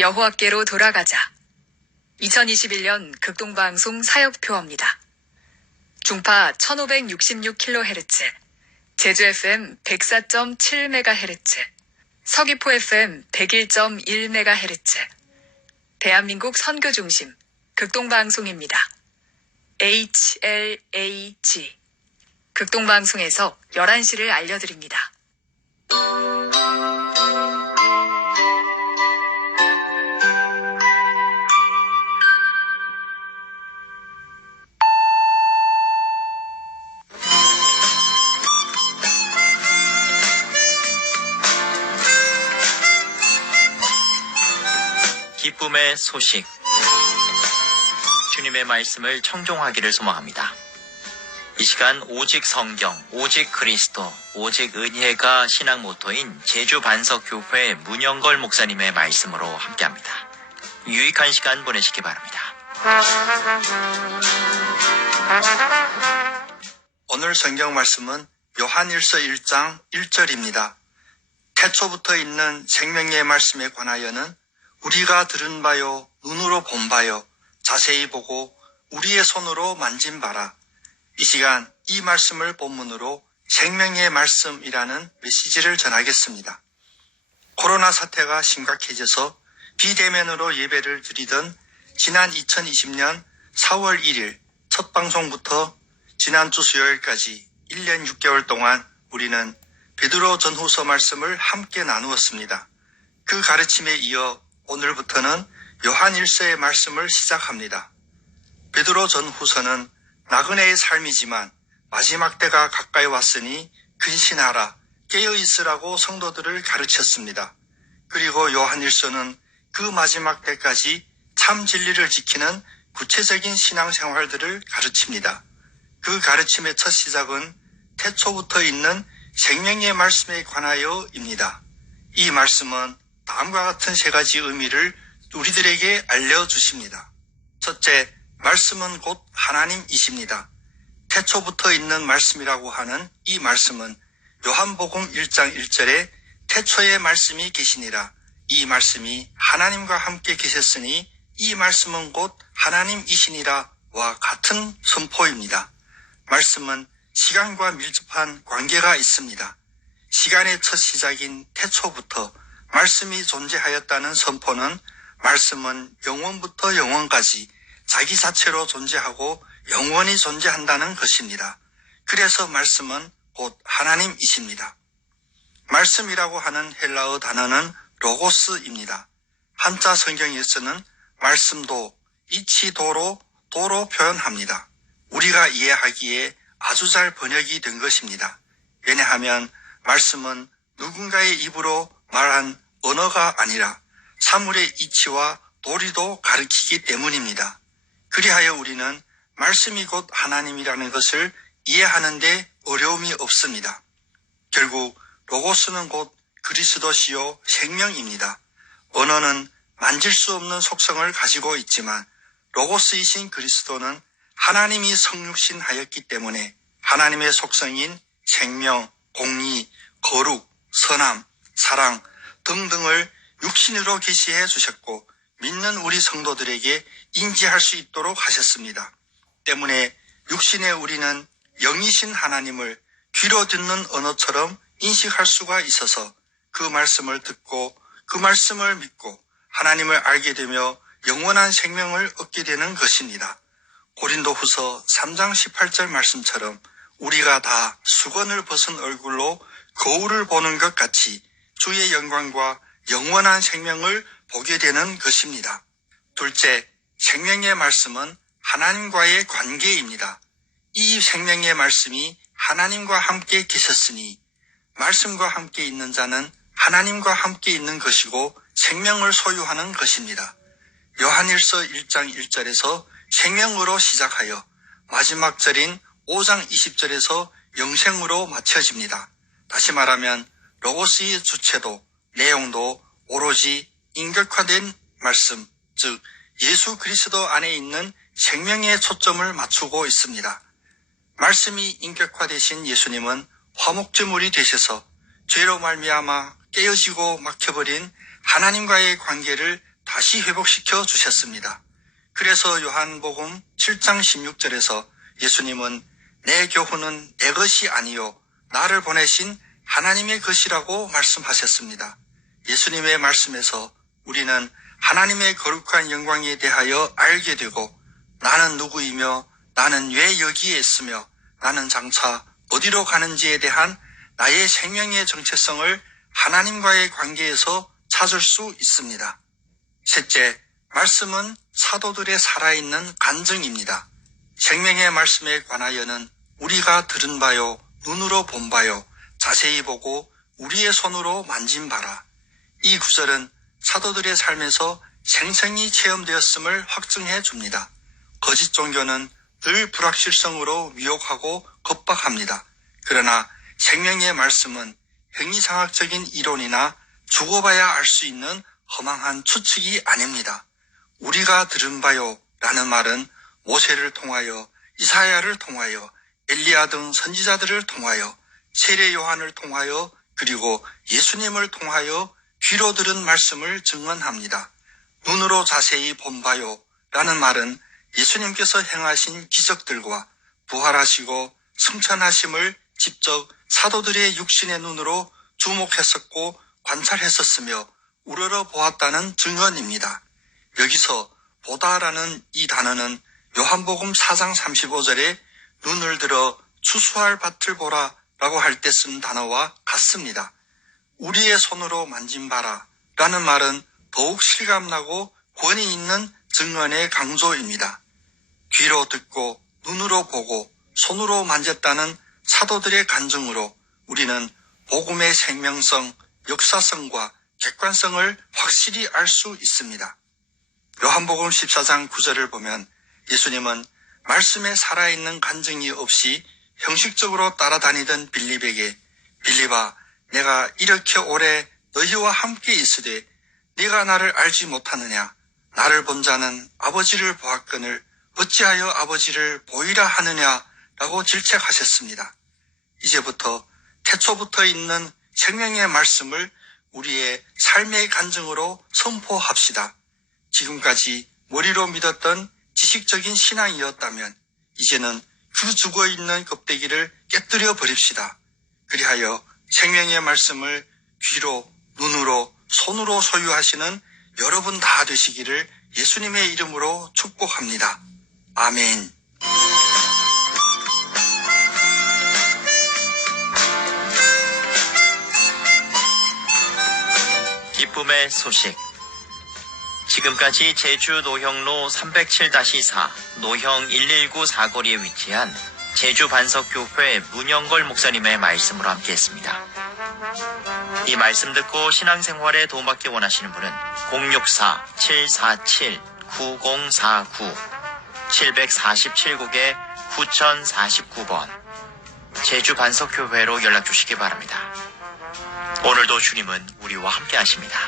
여호와께로 돌아가자. 2021년 극동방송 사역표어입니다. 중파 1566kHz, 제주 FM 104.7MHz, 서귀포 FM 101.1MHz, 대한민국 선교중심 극동방송입니다. HLAG 극동방송에서 11시를 알려드립니다. 기쁨의 소식, 주님의 말씀을 청종하기를 소망합니다. 이 시간 오직 성경, 오직 그리스도, 오직 은혜가 신앙 모토인 제주 반석교회 문영걸 목사님의 말씀으로 함께합니다. 유익한 시간 보내시기 바랍니다. 오늘 성경 말씀은 요한일서 1장 1절입니다. 태초부터 있는 생명의 말씀에 관하여는 우리가 들은 바요, 눈으로 본 바요, 자세히 보고 우리의 손으로 만진 바라. 이 시간 이 말씀을 본문으로 생명의 말씀이라는 메시지를 전하겠습니다. 코로나 사태가 심각해져서 비대면으로 예배를 드리던 지난 2020년 4월 1일 첫 방송부터 지난주 수요일까지 1년 6개월 동안 우리는 베드로 전후서 말씀을 함께 나누었습니다. 그 가르침에 이어 오늘부터는 요한일서의 말씀을 시작합니다. 베드로 전후서는 나그네의 삶이지만 마지막 때가 가까이 왔으니 근신하라, 깨어있으라고 성도들을 가르쳤습니다. 그리고 요한일서는 그 마지막 때까지 참 진리를 지키는 구체적인 신앙생활들을 가르칩니다. 그 가르침의 첫 시작은 태초부터 있는 생명의 말씀에 관하여입니다. 이 말씀은 다음과 같은 세 가지 의미를 우리들에게 알려주십니다. 첫째, 말씀은 곧 하나님이십니다. 태초부터 있는 말씀이라고 하는 이 말씀은 요한복음 1장 1절에 태초에 말씀이 계시니라. 이 말씀이 하나님과 함께 계셨으니 이 말씀은 곧 하나님이시니라와 같은 선포입니다. 말씀은 시간과 밀접한 관계가 있습니다. 시간의 첫 시작인 태초부터 말씀이 존재하였다는 선포는 말씀은 영원부터 영원까지 자기 자체로 존재하고 영원히 존재한다는 것입니다. 그래서 말씀은 곧 하나님이십니다. 말씀이라고 하는 헬라어 단어는 로고스입니다. 한자 성경에서는 말씀도 이치도로 도로 표현합니다. 우리가 이해하기에 아주 잘 번역이 된 것입니다. 왜냐하면 말씀은 누군가의 입으로 말한 언어가 아니라 사물의 이치와 도리도 가리키기 때문입니다. 그리하여 우리는 말씀이 곧 하나님이라는 것을 이해하는 데 어려움이 없습니다. 결국 로고스는 곧 그리스도시요 생명입니다. 언어는 만질 수 없는 속성을 가지고 있지만 로고스이신 그리스도는 하나님이 성육신하였기 때문에 하나님의 속성인 생명, 공의, 거룩, 선함, 사랑 등등을 육신으로 계시해 주셨고 믿는 우리 성도들에게 인지할 수 있도록 하셨습니다. 때문에 육신의 우리는 영이신 하나님을 귀로 듣는 언어처럼 인식할 수가 있어서 그 말씀을 듣고 그 말씀을 믿고 하나님을 알게 되며 영원한 생명을 얻게 되는 것입니다. 고린도후서 3장 18절 말씀처럼 우리가 다 수건을 벗은 얼굴로 거울을 보는 것 같이 주의 영광과 영원한 생명을 보게 되는 것입니다. 둘째, 생명의 말씀은 하나님과의 관계입니다. 이 생명의 말씀이 하나님과 함께 계셨으니 말씀과 함께 있는 자는 하나님과 함께 있는 것이고 생명을 소유하는 것입니다. 요한일서 1장 1절에서 생명으로 시작하여 마지막 절인 5장 20절에서 영생으로 마쳐집니다. 다시 말하면 로고스의 주체도 내용도 오로지 인격화된 말씀, 즉 예수 그리스도 안에 있는 생명에 초점을 맞추고 있습니다. 말씀이 인격화되신 예수님은 화목제물이 되셔서 죄로 말미암아 깨어지고 막혀버린 하나님과의 관계를 다시 회복시켜 주셨습니다. 그래서 요한복음 7장 16절에서 예수님은 내 교훈은 내 것이 아니요 나를 보내신 하나님의 것이라고 말씀하셨습니다. 예수님의 말씀에서 우리는 하나님의 거룩한 영광에 대하여 알게 되고 나는 누구이며 나는 왜 여기에 있으며 나는 장차 어디로 가는지에 대한 나의 생명의 정체성을 하나님과의 관계에서 찾을 수 있습니다. 셋째, 말씀은 사도들의 살아있는 간증입니다. 생명의 말씀에 관하여는 우리가 들은 바요, 눈으로 본 바요, 자세히 보고 우리의 손으로 만진 바라. 이 구절은 사도들의 삶에서 생생히 체험되었음을 확증해 줍니다. 거짓 종교는 늘 불확실성으로 미혹하고 겁박합니다. 그러나 생명의 말씀은 행위상학적인 이론이나 죽어봐야 알 수 있는 허망한 추측이 아닙니다. 우리가 들은 바요 라는 말은 모세를 통하여, 이사야를 통하여, 엘리야 등 선지자들을 통하여, 세례 요한을 통하여, 그리고 예수님을 통하여 귀로 들은 말씀을 증언합니다. 눈으로 자세히 본 바요 라는 말은 예수님께서 행하신 기적들과 부활하시고 승천하심을 직접 사도들의 육신의 눈으로 주목했었고 관찰했었으며 우러러 보았다는 증언입니다. 여기서 보다라는 이 단어는 요한복음 4장 35절에 눈을 들어 추수할 밭을 보라 라고 할 때 쓴 단어와 같습니다. 우리의 손으로 만진 바라 라는 말은 더욱 실감나고 권위 있는 증언의 강조입니다. 귀로 듣고 눈으로 보고 손으로 만졌다는 사도들의 간증으로 우리는 복음의 생명성, 역사성과 객관성을 확실히 알 수 있습니다. 요한복음 14장 9절을 보면 예수님은 말씀에 살아있는 간증이 없이 형식적으로 따라다니던 빌립에게 빌립아, 내가 이렇게 오래 너희와 함께 있으되 네가 나를 알지 못하느냐? 나를 본 자는 아버지를 보았거늘 어찌하여 아버지를 보이라 하느냐? 라고 질책하셨습니다. 이제부터 태초부터 있는 생명의 말씀을 우리의 삶의 간증으로 선포합시다. 지금까지 머리로 믿었던 지식적인 신앙이었다면 이제는 그 죽어있는 껍데기를 깨뜨려 버립시다. 그리하여 생명의 말씀을 귀로, 눈으로, 손으로 소유하시는 여러분 다 되시기를 예수님의 이름으로 축복합니다. 아멘. 기쁨의 소식. 지금까지 제주 노형로 307-4 노형 119 사거리에 위치한 제주 반석교회 문영걸 목사님의 말씀으로 함께했습니다. 이 말씀 듣고 신앙생활에 도움받기 원하시는 분은 064-747-9049 747국에 9049번 제주 반석교회로 연락 주시기 바랍니다. 오늘도 주님은 우리와 함께 하십니다.